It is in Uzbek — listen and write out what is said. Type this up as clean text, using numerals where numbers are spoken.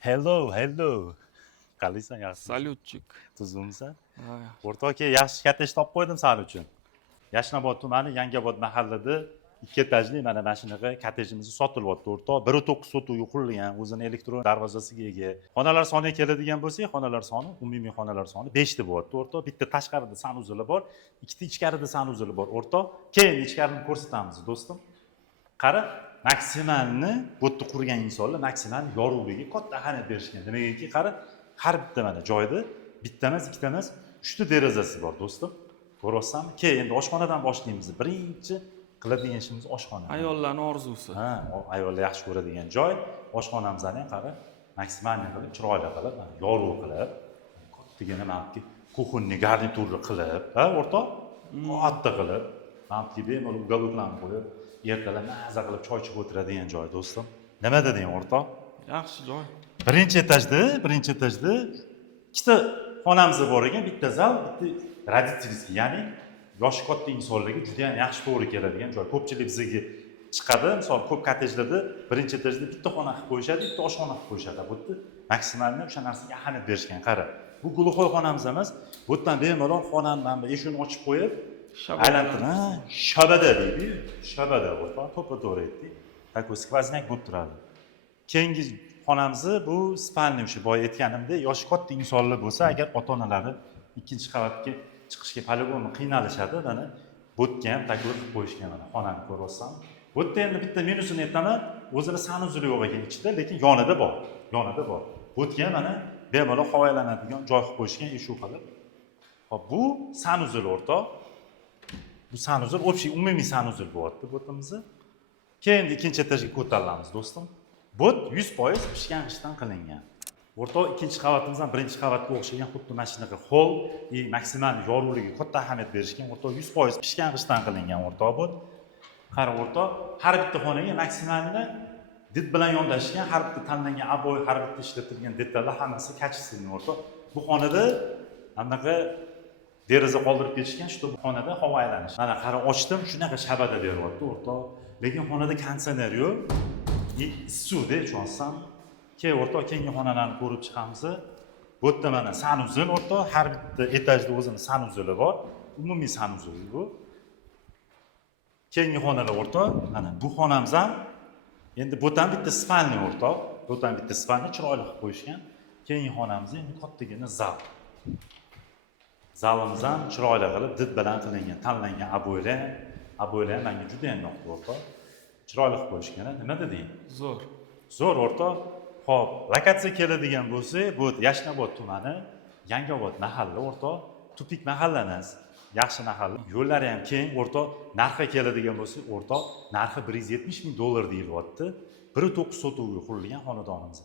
Hello, hello. Qalaysan, yaxshimisan? Salyutchik. Tuzukmisan? Ha, yaxshi. O'rtoq aka, yaxshi katta ish topib qo'ydim san uchun. Yashnobod tumani Yangiobod mahallada ikki etajli mana shunaqa kottejimiz sotilyapti o'rtoq. 1.9 sotuv qurilgan, o'zini elektron darvozasiga ega. Xonalar soniga keladigan bo'lsak, xonalar soni, umumiy xonalar soni 5 ta bo'lyapti o'rtoq. Bitta tashqarida sanuzeli bor, ikkita ichkarida sanuzeli bor o'rtoq. Keyin ichkarini ko'rsatamiz do'stim. Qara, maksimalni bu yerda qurgan insonlar maksimal yorug'ligiga katta ahamiyat berishgan. Nimagaki, qara, har bitta mana joyda bitta emas, ikkita emas, 3 ta derazasi bor do'stim. Ko'ryapsanmi? Keyin endi oshxonadan boshlaymiz. Birinchi qiladigan ishimiz oshxona. Ayollarning orzusi. Ha, ayollar yaxshi ko'radigan joy. Oshxonamizni ham qara, maksimal qilib, chiroyli qilib, yorug' qilib, kattagina manki kuxunni garniturni qilib, ha, o'rtoq? Katta qilib, manki bemalol uголокlarni qo'yib, ertalab maza qilib choy ichib o'tiradigan joy do'stim. Nima deding o'rtoq? Yaxshi joy. Birinchi etajda ikkita xonamiz bor ekan, bitta zal, bitta родительский, ya'ni yoshi katta insonlarga juda ham yaxshi to'g'ri keladigan joy. Ko'pchilik bizga chiqadi, misol ko'p kottejlarda birinchi etajda bitta xona qilib qo'yishadi, bitta oshxona qilib qo'yishadi. Bu yerda maksimalni o'sha narsaga ahamiyat berishgan. Qara, bu gulxoy xonamiz emas, bu yerdan bemalol xonani mana bu eshikni ochib qo'yib, aylantirib, shabada deydi. Shabada o'rtoq, to'ppa-to'g'ri aytdik. Такой skvoznak bo'lib turadi. Keyingi xonamiz bu spalni, o'sha boya aytganimdek, yoshi katta insonlar bo'lsa, agar ota-onalari ikkinchi qavatga chiqishga poligonni qiynalishadi, mana bu yerga ham taklif qilib qo'yishgan, mana xonani ko'ryapsan. Bu yerda endi bitta minusini aytaman, o'zida sanuzuli yo'q ekan ichida, lekin yonida bor. Bu yerga ham mana bemalol havolanadigan joy qilib qo'yishgan, shu qilib. Hop, bu sanuzul o'rtoq. Bu sanuzul, общий umumiy sanuzul bo'lyapti bu yerimizni. Keyin ikkinchi etajga ko'tarilamiz do'stim. Bu 100% pishgan g'ishtdan qilingan. O'rtoq ikkinchi qavatimiz ham birinchi qavatga o'xshagan xuddi mana shunaqa hol, maksimal yorug'ligiga katta ahamiyat berishgan. O'rtoq 100% pishgan g'ishtdan qilingan o'rtoq bu. Qara o'rtoq, har bitta xonaga maksimalni dit bilan yondashgan, har bitta tanlangan aboy, har bitta ishlatilgan detallar hammasi kачественный o'rtoq. Bu xonada anaqa deraza qoldirib ketishgan, shu xonada havo aylanish. Mana qara ochdim, shunaqa shabada beryapti o'rtoq. Lekin xonada konditsioner yo'q. Issiqda tushunsam, o'rtoq keyingi xonalarni ko'rib chiqamiz. Bu yerda mana sanuzul o'rtoq, har bitta etajda o'zini sanuzuli bor. Umumiy sanuzul bu. Keyingi xonalar o'rtoq, mana bu xonamiz ham endi bu ham bitta spalni o'rtoq. Bu ham bitta spalni chiroyli qilib qo'yishgan. Keyingi xonamiz endi kattagina zal. Zalimiz ham chiroyli qilib did bilan qilingan, tanlangan aboylar menga juda ham yoqdi o'rtoq. Chiroyli qilib qo'yishgan. Nima deding? Zo'r o'rtoq. Xo'p, lokatsiya keladigan bo'lsa, bu Yashnobod tumani, Yangiobod mahalla o'rtoq, tupik mahalla emas, yaxshi mahalla. Yo'llari ham keng o'rtoq. Narxga keladigan bo'lsa, o'rtoq, narxi $170 ming deyilyapti. 1.9 sotuvga qurilgan xonadonimiz.